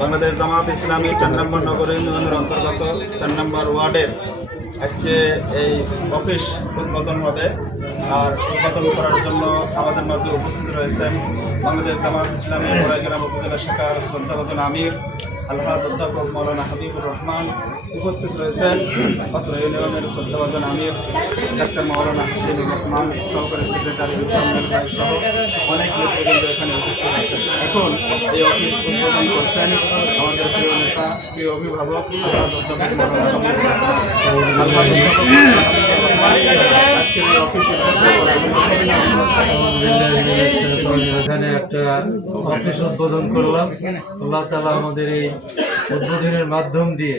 বাংলাদেশ জামাত ইসলামী চার নম্বর নগর ইউনিয়নের অন্তর্গত চার নম্বর ওয়ার্ডের আজকে এই অফিস উদ্বোধন হবে। আর উদ্বোধন করার জন্য আমাদের মাঝে উপস্থিত রয়েছেন বাংলাদেশ জামাত ইসলামী বড়াইগ্রাম উপজেলা শাখার শ্রদ্ধাভাজন আমির। আলহাজ অধ্যাপক মৌলানা হাবিবুর রহমান উপস্থিত রয়েছেন অত্র ইউনিয়নের শ্রদ্ধাভাজন আমির ডাক্তার মৌলানা হাসিনুর রহমান সহকারী সেক্রেটারি রুফানুল ভাই সহ অনেক লোকবৃন্দ এখানে উপস্থিত আছেন এখন এই অফিস উদ্বোধন করছেন আমাদের প্রিয় নেতা প্রিয় অভিভাবক আলহাজ অধ্যাপক মৌলানা হাবিবুর রহমান আলহাজ অধ্যাপক মৌলানা হাবিবুর রহমান আজকের এই অফিস উদ্বোধন করার জন্য এখানে একটা অফিস উদ্বোধন করলাম। আল্লাহ তালা আমাদের এই উদ্বোধনের মাধ্যম দিয়ে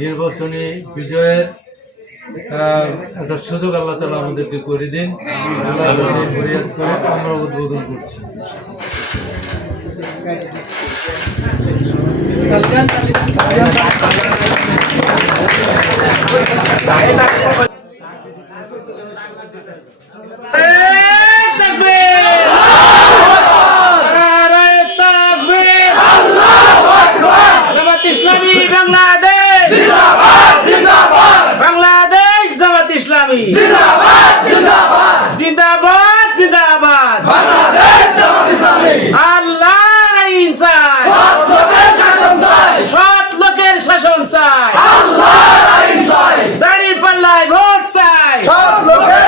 নির্বাচনী বিজয়ের একটা সুযোগ আল্লাহ তালা আমাদেরকে করে দিন। করে আমরা উদ্বোধন করছি। ইসলামী। জিন্দাবাদ জিন্দাবাদ। জিন্দাবাদ জিন্দাবাদ। বাংলাদেশ জামাত ইসলামী। আল্লাহর ইনসান সৎ লোকের শাসন চাই। সৎ লোকের শাসন চাই। আল্লাহর ইনসান দাঁড়ি পাল্লায় ভোট চাই। সৎ লোকের